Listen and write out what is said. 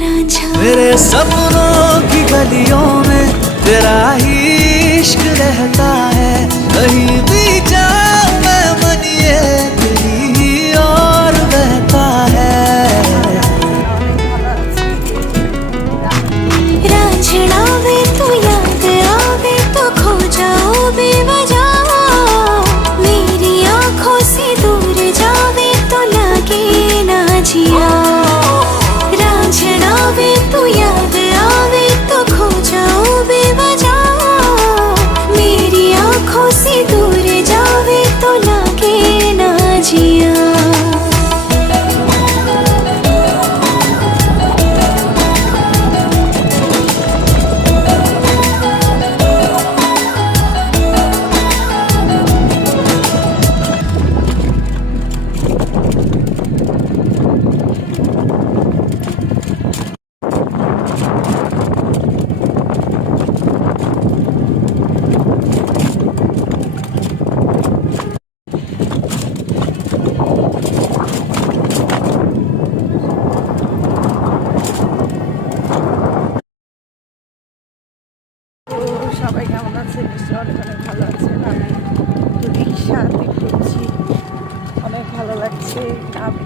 मेरे सपनों की गलियों में तेरा ही इश्क रहता है। कहीं भी जाऊं मैं मन ये तेरी ही और बहता है। रांझना वे तू याद आवे तो खो जाओ बेवजह, मेरी आंखों से दूर जावे तो लगे ना जिया। रांझना वे तू याद आवे तो खो जाओ बेवजह, मेरी आंखों से दूर जावे तो लगे ना जिया। সবাই কেমন আছে? নিশ্চয়ই অনেক অনেক ভালো আছেন। আমি একটু রিক্সা দেখতেছি, অনেক ভালো লাগছে। আমি